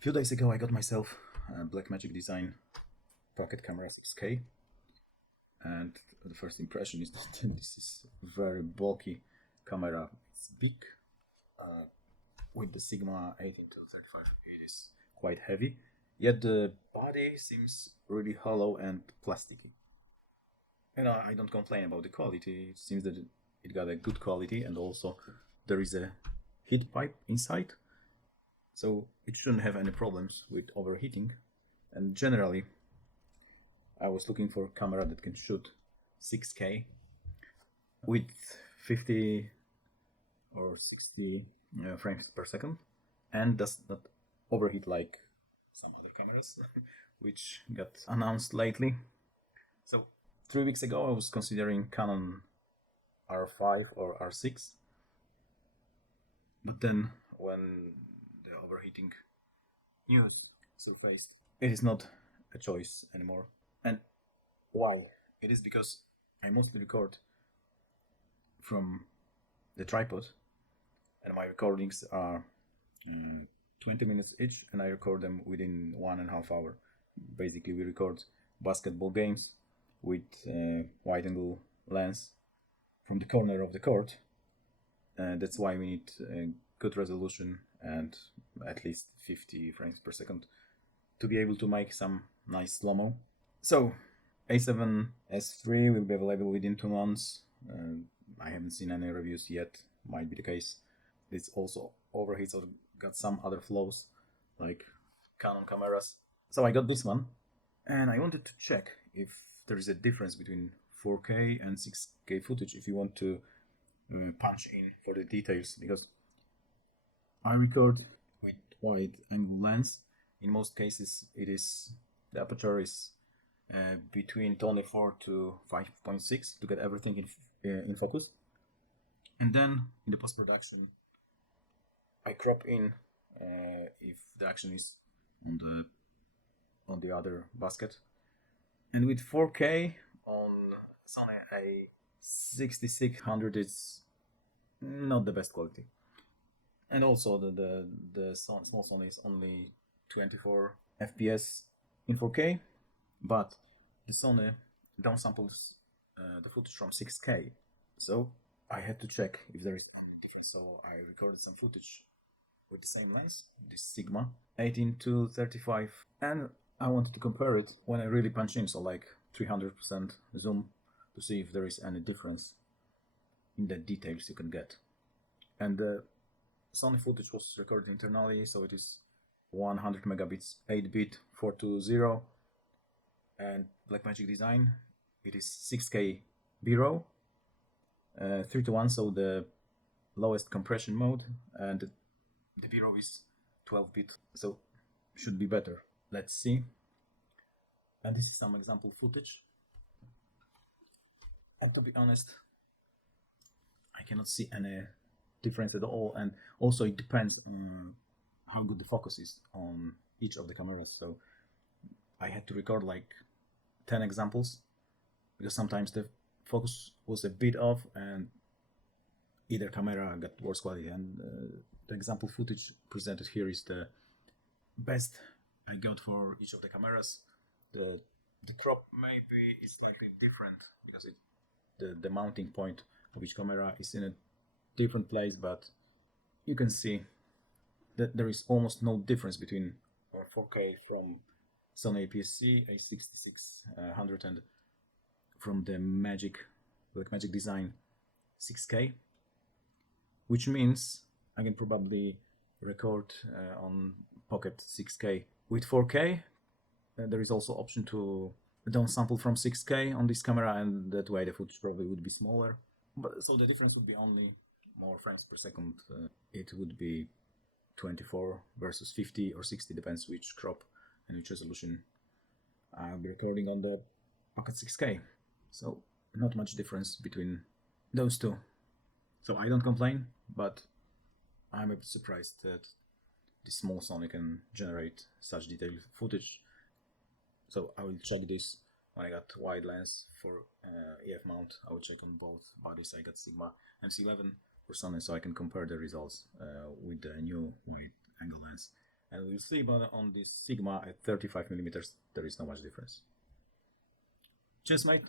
few days ago I got myself a Blackmagic Design pocket camera 6K, and the first impression is that this is very bulky camera. It's big, uh, with the Sigma 18-35 it is quite heavy, yet the body seems really hollow and plasticky. And I don't complain about the quality. It seems that it got a good quality, and also there is a heat pipe inside, so it shouldn't have any problems with overheating. And generally, I was looking for a camera that can shoot 6K with 50 or 60 frames per second and does not overheat like some other cameras which got announced lately. So 3 weeks ago I was considering Canon R5 or R6, but then when the overheating news surfaced, it is not a choice anymore. And why? It is because I mostly record from the tripod, and my recordings are 20 minutes each, and I record them within 1.5 hours. Basically, we record basketball games with wide angle lens from the corner of the court. That's why we need good resolution and at least 50 frames per second to be able to make some nice slow-mo. So A7S3 will be available within 2 months. I haven't seen any reviews yet. Might be the case. It's also overheats or got some other flaws like Canon cameras. So I got this one, and I wanted to check if there is a difference between 4K and 6K footage if you want to punch in for the details, because I record with wide angle lens. In most cases, the aperture is between 24 to 5.6 to get everything in focus. And then in the post production, I crop in if the action is on the other basket. And with 4K on Sony A6600, it's not the best quality. And also the small Sony is only 24 FPS in 4K, but the Sony downsamples the footage from 6K. So I had to check if there is any difference. So I recorded some footage with the same lens, this Sigma 18-35, and I wanted to compare it when I really punch in, so like 300% zoom, to see if there is any difference in the details you can get. And the Sony footage was recorded internally, so it is 100 megabits 8-bit 420, and Blackmagic Design, it is 6K B-RAW 3:1, so the lowest compression mode, and the B-RAW is 12-bit, so should be better. Let's see. And this is some example footage. And to be honest, I cannot see any difference at all, and also it depends on how good the focus is on each of the cameras. So I had to record like 10 examples because sometimes the focus was a bit off and either camera got worse quality, and the example footage presented here is the best I got for each of the cameras. The crop maybe is slightly different because the mounting point of each camera is in a different place, but you can see that there is almost no difference between 4K from Sony APS-C A6600 and from the Blackmagic Design 6K, which means I can probably record on Pocket 6K with 4K. There is also option to downsample from 6K on this camera, and that way the footage probably would be smaller. But so the difference would be only more frames per second. It would be 24 versus 50 or 60, depends which crop and which resolution I'll be recording on the Pocket 6K. So not much difference between those two. So I don't complain, but I'm a bit surprised that the small Sony can generate such detailed footage. So I will check this when I got wide lens for EF mount. I will check on both bodies. I got Sigma MC11 for Sony, so I can compare the results with the new wide angle lens. and we'll see, but on this Sigma at 35 millimeters, there is not much difference. Cheers, mate.